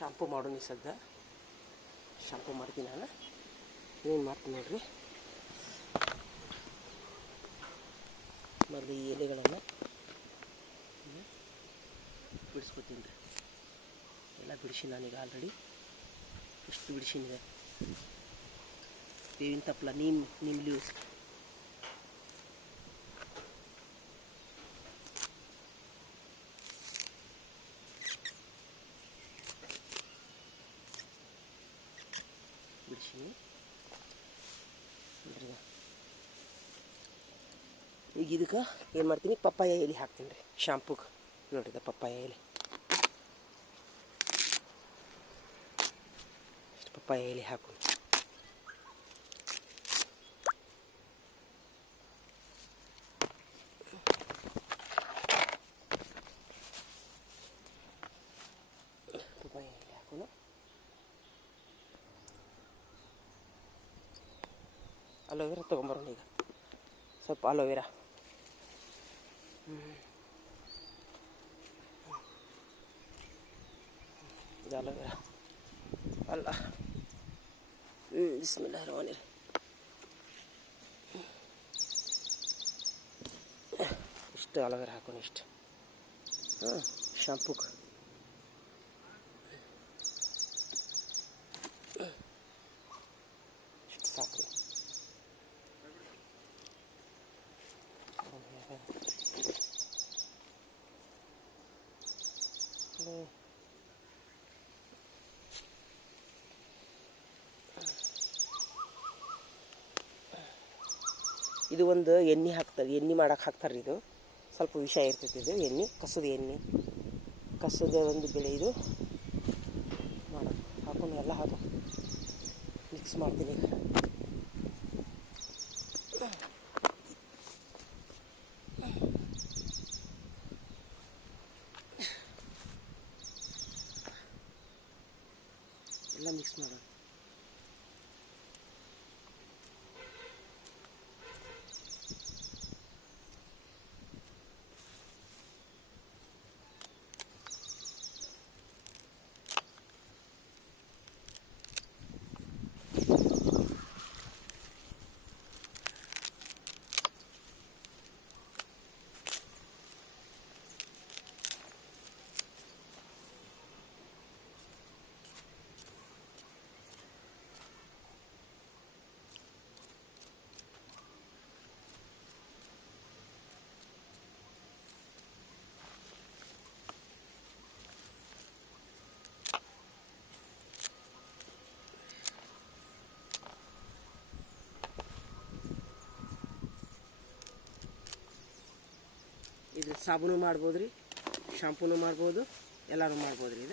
Shampoo ಮಾಡೋಣ ಈ ಸದ್ದ ಶಾಂಪು ಮಾಡ್ತೀನಿ ನಾನು ಏನು ಮಾಡ್ತೀನಿ ನೋಡ್ರಿ ಮೊದಲು ಈ ಎಲೆಗಳನ್ನು ಬಿಡಿಸ್ಕೊತೀನಿ ರೀ ಎಲ್ಲ ಬಿಡಿಸಿ ನಾನೀಗ ಆಲ್ರೆಡಿ ಇಷ್ಟು ಬಿಡಿಸಿನಿದೆ ಬೇವಿನ ತಪ್ಪಲ ನೀಮ್ ಲೀವ್ಸ್ ಬಿಡಿಸೀನಿ ನೋಡ್ರಿ ಈಗ ಇದಕ್ಕೆ ಏನು ಮಾಡ್ತೀನಿ ಪಪ್ಪಾಯ ಎಲೆ ಹಾಕ್ತೀನಿ ರೀ ಶಾಂಪುಗೆ ನೋಡ್ರಿ ಪಪ್ಪಾಯ ಎಲೆ ಪಪ್ಪಾಯ ಎಲೆ ಹಾಕು ಪಪ್ಪಾಯ ಎಲೆ ಹಾಕೋಣ ಅಲೋವೆರಾ ತೊಗೊಂಬರೋಣ ಈಗ ಸ್ವಲ್ಪ ಅಲೋವೆರಾ ಇದು ಅಲೋವೆರಾ ಅಲ್ಲ ಬಿಸ್ಮಿಲ್ಲಾಹಿರ್ ರಹಮಾನಿರ್ ಇಷ್ಟು ಅಲೋವೆರಾ ಹಾಕೋಣ ಇಷ್ಟು ಶಾಂಪುಗೆ ಇಷ್ಟು ಸಾಕು ಇದು ಒಂದು ಎಣ್ಣೆ ಹಾಕ್ತಾರೆ ಎಣ್ಣೆ ಮಾಡಕ್ಕೆ ಹಾಕ್ತಾರೆ ಇದು ಸ್ವಲ್ಪ ವಿಷ ಇರ್ತೈತಿ ಇದು ಎಣ್ಣೆ ಕಸದ ಒಂದು ಬೆಳೆ ಇದು ಮಾಡೋದು ಹಾಕೊಂಡು ಎಲ್ಲ ಹಾಕು ಮಿಕ್ಸ್ ಮಾಡ್ತೀನಿ ಈಗ ಎಲ್ಲ ಮಿಕ್ಸ್ ಮಾಡೋದು ಇದು ಸಾಬೂನು ಮಾಡ್ಬೋದು ರೀ ಶಾಂಪೂನು ಮಾಡ್ಬೋದು ಎಲ್ಲರೂ ಮಾಡ್ಬೋದು ರೀ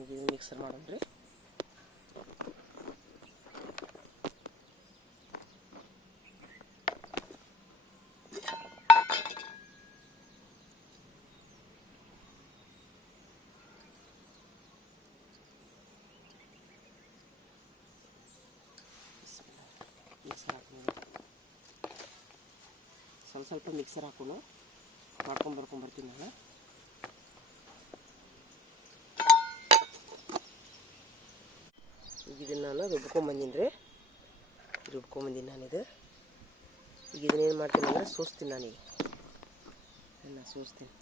ಇದು ಮಿಕ್ಸರ್ ಮಾಡೋಣ ರೀ ಸ್ವಲ್ಪ ಮಿಕ್ಸರ್ ಹಾಕೋಣ ಮಾಡ್ಕೊಂಬರ್ತೀನಿ ನಾನು ಈಗ ಇದನ್ನು ನಾನು ರುಬ್ಕೊಂಬಂದಿನಿ ರೀ ನಾನಿದು ಈಗ ಇದನ್ನೇನು ಮಾಡ್ತೀನಿ ಅಂದರೆ ಸೋಸ್ತೀನಿ ನಾನೀಗ ಎಲ್ಲ ಸೋಸ್ತೀನಿ.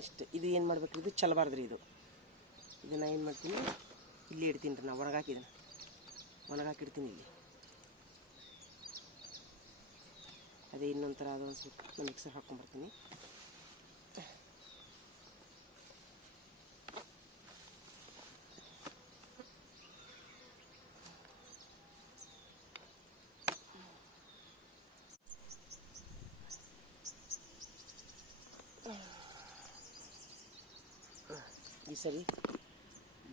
ಇಷ್ಟು ಇದು ಏನು ಮಾಡ್ಬೇಕು, ಇದು ಚಲಬಾರ್ದು ರೀ. ಇದನ್ನು ಏನು ಮಾಡ್ತೀನಿ, ಇಲ್ಲಿ ಇಡ್ತೀನಿ ರೀ. ನಾನು ಒಣಗಾಕಿಡ್ತೀನಿ ಇಲ್ಲಿ. ಅದೇ ಇನ್ನೊಂದು ಥರ ಅದೊಂದು ಸ್ವಲ್ಪ ಮಿಕ್ಸರ್ ಹಾಕ್ಕೊಂಬರ್ತೀನಿ. ಈ ಸರಿ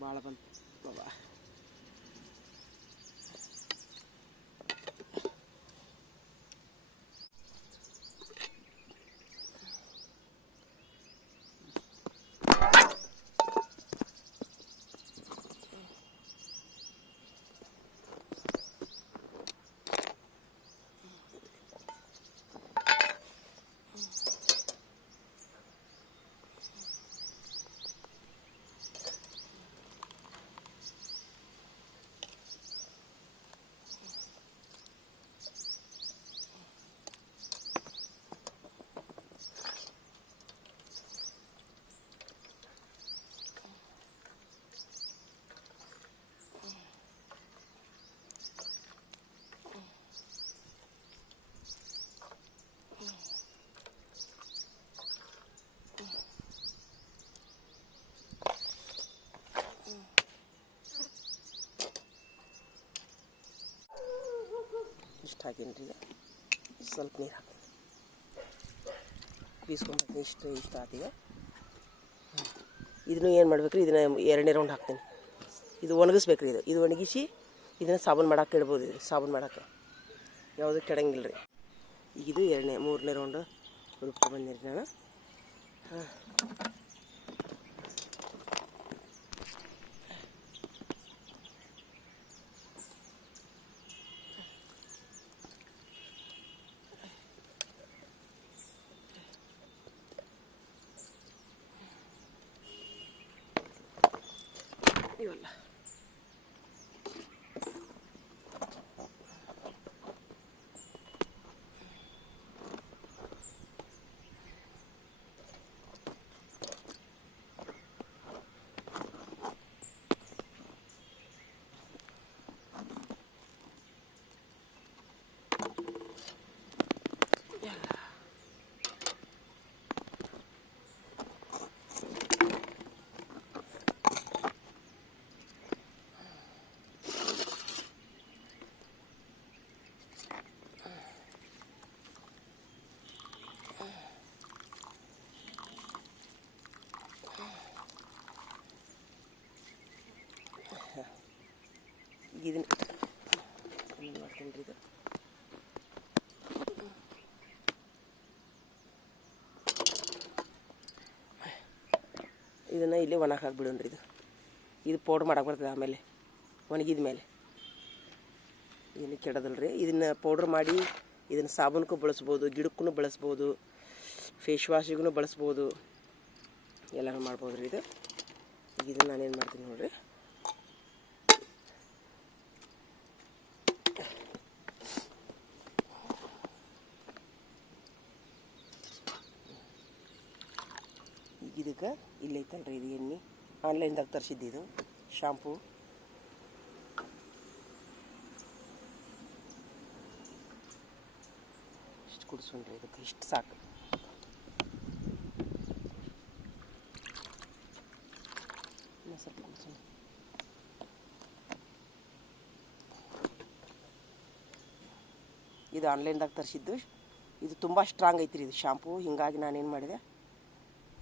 ಭಾಳ ಬಂತು ಬಾಬಾ. ಇಷ್ಟು ಹಾಕೀನಿ ರೀ. ಸ್ವಲ್ಪ ನೀರು ಹಾಕಿ ಬೀಸ್ಕೊಂಡ್ಬರ್ತೀನಿ. ಇಷ್ಟು ಆತೀಗ. ಇದನ್ನು ಏನು ಮಾಡ್ಬೇಕು ರೀ, ಇದನ್ನು 2ನೇ ರೌಂಡ್ ಹಾಕ್ತೀನಿ. ಇದು ಒಣಗಿಸ್ಬೇಕು ರೀ. ಇದು ಒಣಗಿಸಿ ಇದನ್ನು ಸಾಬೂನು ಮಾಡೋಕೆ ಇಡ್ಬೋದು. ಇದು ಸಾಬೂನು ಮಾಡೋಕೆ ಯಾವುದೂ ಕೆಡಂಗಿಲ್ಲ ರೀ. ಈಗ ಇದು 3ನೇ ರೌಂಡು ರುಬ್ಕೊ ಬಂದಿರಿ ನಾನು. ಇವಲ್ಲ ಇದನ್ನು ಮಾಡ್ತೀನಿ ರೀ. ಇದನ್ನು ಇಲ್ಲಿ ಒಣ ಹಾಕಿಬಿಡೋಣ ರೀ. ಇದು ಪೌಡ್ರ್ ಮಾಡಕ್ಕೆ ಬರ್ತದೆ ಆಮೇಲೆ ಒಣಗಿದ ಮೇಲೆ. ಇದನ್ನು ಕೆಡೋದಿಲ್ಲ ರೀ. ಇದನ್ನು ಪೌಡ್ರ್ ಮಾಡಿ ಇದನ್ನು ಸಾಬೂನ್ಗೂ ಬಳಸ್ಬೋದು, ಗಿಡಕ್ಕೂ ಬಳಸ್ಬೋದು, ಫೇಸ್ ವಾಶಿಗೂ ಬಳಸ್ಬೋದು, ಎಲ್ಲನೂ ಮಾಡ್ಬೋದು ರೀ. ಇದನ್ನು ನಾನೇನು ಮಾಡ್ತೀನಿ ನೋಡಿರಿ. ಇದಕ್ಕೆ ಇಲ್ಲೈತಲ್ರಿ, ಇದು ಎಣ್ಣೆ ಆನ್ಲೈನ್ದಾಗ ತರಿಸಿದ್ದು ಶಾಂಪೂ. ಇಷ್ಟು ಕುಡಿಸೋಣ್ರಿ. ಇದಕ್ಕೆ ಇಷ್ಟು ಸಾಕು. ಸ್ವಲ್ಪ ಕುಡಿಸೋಣ. ಇದು ಆನ್ಲೈನ್ದಾಗ ತರಿಸಿದ್ದು. ಇದು ತುಂಬ ಸ್ಟ್ರಾಂಗ್ ಐತ್ರಿ ಇದು ಶಾಂಪೂ. ಹೀಗಾಗಿ ನಾನೇನು ಮಾಡಿದೆ,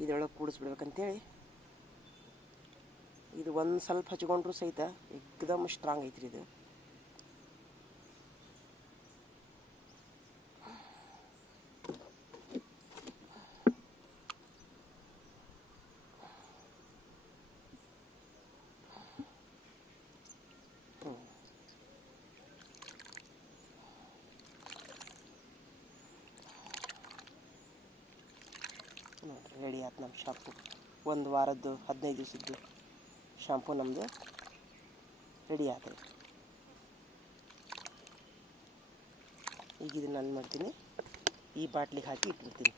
ಇದರೊಳಗೆ ಕೂಡಿಸ್ಬಿಡ್ಬೇಕಂತೇಳಿ ಇದು ಒಂದು ಸ್ವಲ್ಪ ಹಚ್ಕೊಂಡ್ರೂ ಸಹಿತ ಏಕದಮ್ ಸ್ಟ್ರಾಂಗ್ ಐತ್ರಿ ಇದು. ರೆಡಿ ಆಯ್ತು ನಮ್ಮ ಶಾಂಪು. ಒಂದು ವಾರದ್ದು 15 ದಿವಸದ್ದು ಶಾಂಪು ನಮ್ಮದು ರೆಡಿ ಆಯ್ತು. ಈಗ ಇದನ್ನು ನಾನು ಮಾಡ್ತೀನಿ, ಈ ಬಾಟ್ಲಿಗೆ ಹಾಕಿ ಇಟ್ಬಿಡ್ತೀನಿ.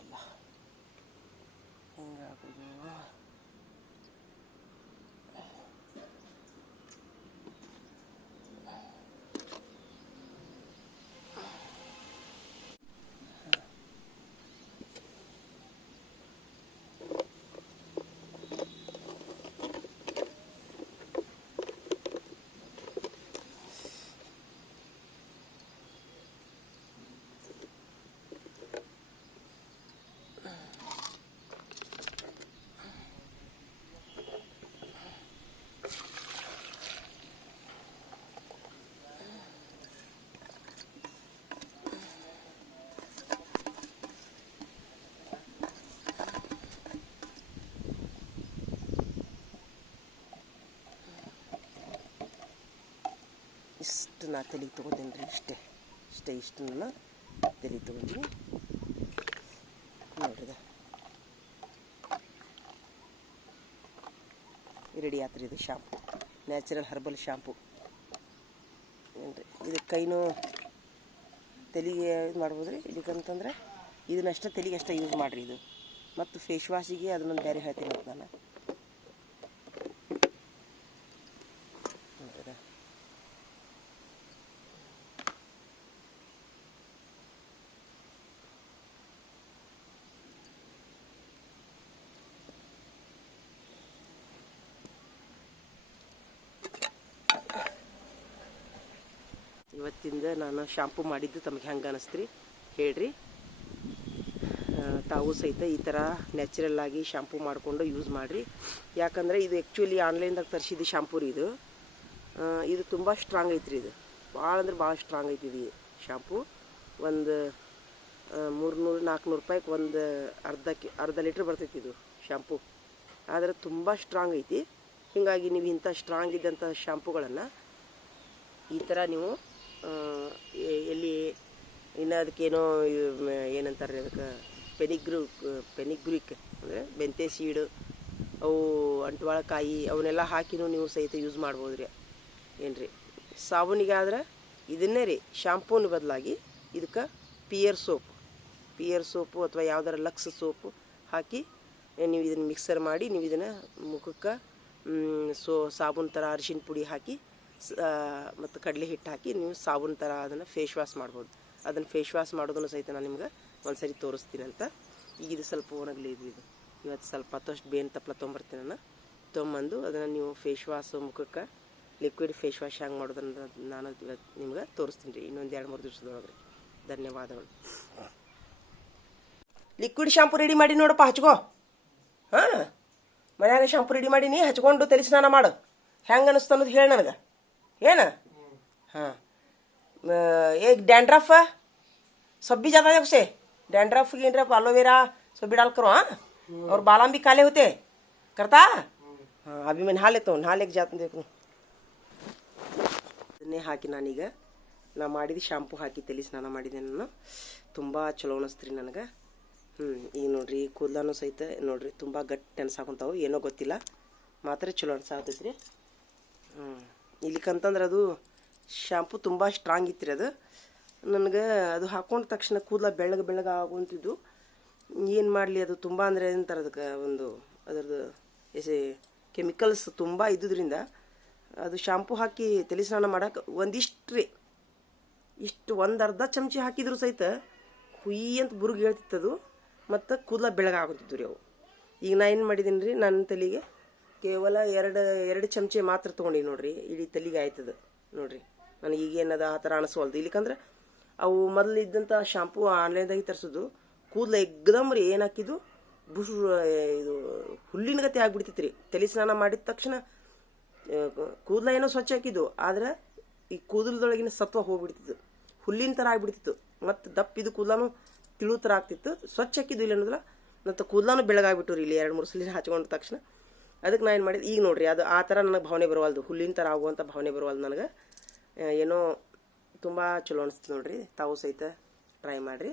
ಎಲ್ಲ ಹಿಂಗಾಗೋದು. ಇಷ್ಟು ನಾ ತಲೆಗೆ ತೊಗೋತೀನಿ ರೀ, ಇಷ್ಟನ್ನ ತಲೆಗೆ ತೊಗೊಂತೀನಿ ನೋಡ್ರಿ. ರೆಡಿ ಆತ್ರಿ ಇದು ಶಾಂಪು, ನ್ಯಾಚುರಲ್ ಹರ್ಬಲ್ ಶಾಂಪು ಏನ್ರಿ. ಇದು ಕೈನೂ ತಲೆಗೆ ಇದು ಮಾಡ್ಬೋದು ರೀ. ಇದಕ್ಕಂತಂದ್ರೆ ಇದನ್ನಷ್ಟೇ ತಲೆಗೆ ಅಷ್ಟೇ ಯೂಸ್ ಮಾಡಿರಿ. ಇದು ಮತ್ತು ಫೇಸ್ ವಾಶಿಗೆ ಅದನ್ನೊಂದು ಬೇರೆ ಹೇಳ್ತೀನಿ ಅಂತ ನಾನು. ಇವತ್ತಿಂದ ನಾನು ಶಾಂಪು ಮಾಡಿದ್ದು ತಮಗೆ ಹೆಂಗೆ ಅನ್ನಿಸ್ತ್ರಿ ಹೇಳ್ರಿ. ತಾವು ಸಹಿತ ಈ ಥರ ನ್ಯಾಚುರಲ್ ಆಗಿ ಶಾಂಪು ಮಾಡಿಕೊಂಡು ಯೂಸ್ ಮಾಡಿರಿ. ಯಾಕಂದರೆ ಇದು ಆ್ಯಕ್ಚುಲಿ ಆನ್ಲೈನ್ದಾಗ ತರಿಸಿದ್ದು ಶಾಂಪು ರೀ. ಇದು ತುಂಬ ಸ್ಟ್ರಾಂಗ್ ಐತ್ರಿ. ಇದು ಭಾಳ ಅಂದ್ರೆ ಭಾಳ ಸ್ಟ್ರಾಂಗ್ ಐತಿ ಇದು ಶಾಂಪು. ಒಂದು 300-400 ರೂಪಾಯಿಗೆ ಒಂದು ಅರ್ಧ ಲೀಟ್ರ್ ಬರ್ತೈತಿ ಇದು ಶಾಂಪು. ಆದರೆ ತುಂಬ ಸ್ಟ್ರಾಂಗ್ ಐತಿ. ಹೀಗಾಗಿ ನೀವು ಇಂಥ ಸ್ಟ್ರಾಂಗ್ ಇದ್ದಂಥ ಶಾಂಪುಗಳನ್ನು ಈ ಥರ ನೀವು ಎಲ್ಲಿ ಇನ್ನು ಅದಕ್ಕೇನೋ ಏನಂತಾರೆ ಅದಕ್ಕೆ ಪೆನಿಗ್ರಿಕ್ ಅಂದರೆ ಮೆಂತ್ಯ ಸೀಡು, ಅವು ಅಂಟ್ವಾಳಕಾಯಿ ಅವನ್ನೆಲ್ಲ ಹಾಕಿನೂ ನೀವು ಸಹಿತ ಯೂಸ್ ಮಾಡ್ಬೋದು ರೀ. ಏನು ರೀ, ಸಾಬೂನಿಗಾದ್ರೆ ಇದನ್ನೇ ರೀ ಶಾಂಪೂನ ಬದಲಾಗಿ ಇದಕ್ಕೆ ಪಿಯರ್ ಸೋಪು ಅಥವಾ ಯಾವ್ದಾರ ಲಕ್ಸ್ ಸೋಪು ಹಾಕಿ ನೀವು ಇದನ್ನು ಮಿಕ್ಸರ್ ಮಾಡಿ ನೀವು ಇದನ್ನು ಮುಖಕ್ಕೆ ಸಾಬೂನು ಥರ ಅರಿಶಿನ ಪುಡಿ ಹಾಕಿ ಮತ್ತು ಕಡಲೆ ಹಿಟ್ಟು ಹಾಕಿ ನೀವು ಸಾಬೂನು ಥರ ಅದನ್ನು ಫೇಸ್ ವಾಶ್ ಮಾಡ್ಬೋದು. ಅದನ್ನು ಫೇಸ್ ವಾಶ್ ಮಾಡೋದನ್ನು ಸಹಿತ ನಾನು ನಿಮ್ಗೆ ಒಂದು ಸರಿ ತೋರಿಸ್ತೀನಿ ಅಂತ. ಈಗ ಇದು ಸ್ವಲ್ಪ ಒಣಗಲಿ. ಇದು ಇವತ್ತು ಸ್ವಲ್ಪ ಹೊತ್ತಷ್ಟು ಬೇನ್ ತಪ್ಪಲ ತೊಗೊಂಬರ್ತೀನಿ ನಾನು. ತೊಗೊಂಬಂದು ಅದನ್ನು ನೀವು ಫೇಸ್ ವಾಶ್ ಮುಖಕ್ಕೆ ಲಿಕ್ವಿಡ್ ಫೇಸ್ ವಾಶ್ ಹೆಂಗೆ ಮಾಡೋದನ್ನು ನಾನು ಇವತ್ತು ನಿಮ್ಗೆ ತೋರಿಸ್ತೀನಿ ರೀ ಇನ್ನೊಂದು 2-3 ದಿವಸದೊಳಗೆ. ಧನ್ಯವಾದಗಳು. ಲಿಕ್ವಿಡ್ ಶಾಂಪು ರೆಡಿ ಮಾಡಿ ನೋಡಪ್ಪ, ಹಚ್ಕೋ. ಹಾಂ, ಮನ್ಯಾಗ ಶಾಂಪು ರೆಡಿ ಮಾಡೀನಿ, ಹಚ್ಕೊಂಡು ತಲೆ ಸ್ನಾನ ಮಾಡು. ಹೆಂಗೆ ಅನ್ನಿಸ್ತು ಅನ್ನೋದು ಹೇಳಿ ನನಗೆ. ಏನು? हाँ, एक डैंड्रफ सब भी जाता है उसे, डैंड्रफ गिंड्रफ एलोवेरा सब भी डाल करो. हाँ, और बालाम भी काले होते करता. हाँ, अभी मैं नहा लेता हूँ, नहा लेके जाता हूँ. देखो ಇದನ್ನೇ ಹಾಕಿ ನಾನೀಗ ಮಾಡಿದ ಶಾಂಪು ಹಾಕಿ ತಲೆ ಸ್ನಾನ ಮಾಡಿದೆ ನಾನು. ತುಂಬ ಚಲೋ ಅನಿಸ್ತ್ರಿ ನನಗೆ. ಈಗ ನೋಡ್ರಿ ಕೂದಲೂ ಸಹಿತ ನೋಡ್ರಿ ತುಂಬ ಗಟ್ಟಿ ಅನ್ಸಾಕೊಂತಾವು. ಏನೋ ಗೊತ್ತಿಲ್ಲ, ಮಾತ್ರ ಚಲೋ ಅನ್ಸಾಕತೈತ್ರಿ. ಇಲ್ಲಿಕಂತಂದ್ರೆ ಅದು ಶಾಂಪು ತುಂಬ ಸ್ಟ್ರಾಂಗ್ ಇತ್ತು ರೀ. ಅದು ನನಗೆ ಅದು ಹಾಕೊಂಡ ತಕ್ಷಣ ಕೂದಲ ಬೆಳ್ಳಗೆ ಆಗುವಂತಿದ್ದು. ಏನು ಮಾಡಲಿ, ಅದು ತುಂಬ ಅಂದರೆ ಏನಂತಾರೆ ಅದಕ್ಕೆ ಒಂದು ಅದರದ್ದು ಕೆಮಿಕಲ್ಸ್ ತುಂಬ ಇದ್ದುದರಿಂದ ಅದು ಶಾಂಪು ಹಾಕಿ ತಲೆ ಸ್ನಾನ ಮಾಡೋಕೆ ಇಷ್ಟು ಒಂದು ಅರ್ಧ ಚಮಚಿ ಹಾಕಿದ್ರು ಸಹಿತ ಹುಯಿ ಅಂತ ಬುರುಗಿ ಹೇಳ್ತಿತ್ತದು. ಮತ್ತು ಕೂದಲ ಬೆಳಗಾಗುತ್ತಿದ್ದು ರೀ ಅವು. ಈಗ ನಾ ಏನು ಮಾಡಿದ್ದೀನಿ ರೀ, ನನ್ನ ತಲೆಗೆ ಕೇವಲ ಎರಡು ಚಮಚೆ ಮಾತ್ರ ತೊಗೊಂಡಿನಿ ನೋಡ್ರಿ, ಇಡೀ ತಲೆಗೆ ಆಯ್ತದ ನೋಡ್ರಿ. ನನಗೆ ಈಗೇನದ ಆ ಥರ ಅನಿಸ್ವಲ್ದು. ಇಲ್ಲಿಕಂದ್ರೆ ಅವು ಮೊದಲು ಇದ್ದಂಥ ಶಾಂಪು ಆನ್ಲೈನ್ದಾಗಿ ತರಿಸೋದು ಕೂದಲ ಎಗ್ದಮ್ ರೀ ಏನು ಹಾಕಿದ್ದು ಇದು ಹುಲ್ಲಿನ ಗತಿ ಆಗ್ಬಿಡ್ತಿತ್ತು ರೀ. ತಲೆ ಸ್ನಾನ ಮಾಡಿದ ತಕ್ಷಣ ಕೂದಲ ಏನೋ ಸ್ವಚ್ಛ ಹಾಕಿದ್ದು, ಆದ್ರೆ ಈ ಕೂದಲದೊಳಗಿನ ಸತ್ವ ಹೋಗ್ಬಿಡ್ತಿತ್ತು, ಹುಲ್ಲಿನ ಥರ ಆಗ್ಬಿಡ್ತಿತ್ತು. ಮತ್ತು ದಪ್ಪಿದು ಕೂದಲೂ ತಿಳು ಥರ ಆಗ್ತಿತ್ತು. ಸ್ವಚ್ಛ ಹಾಕಿದ್ದು ಇಲ್ಲ ಅನ್ನೋದಿಲ್ಲ, ಮತ್ತು ಕೂದಲೂ ಬೆಳಗಾಗ್ಬಿಟ್ಟು ರೀ ಇಲ್ಲಿ 2-3 ಸಲ ಹಚ್ಕೊಂಡ ತಕ್ಷಣ. ಅದಕ್ಕೆ ನಾನು ಏನು ಮಾಡಿದೆ, ಈಗ ನೋಡ್ರಿ ಅದು ಆ ಥರ ನನಗೆ ಭಾವನೆ ಬರವಲ್ದು, ಹುಲ್ಲಿನ ಥರ ಆಗುವಂಥ ಭಾವನೆ ಬರವಲ್ದು ನನಗೆ. ಏನೋ ತುಂಬ ಚಲೋ ಅನಿಸ್ತು ನೋಡ್ರಿ. ತಾವು ಸಹಿತ ಟ್ರೈ ಮಾಡಿರಿ.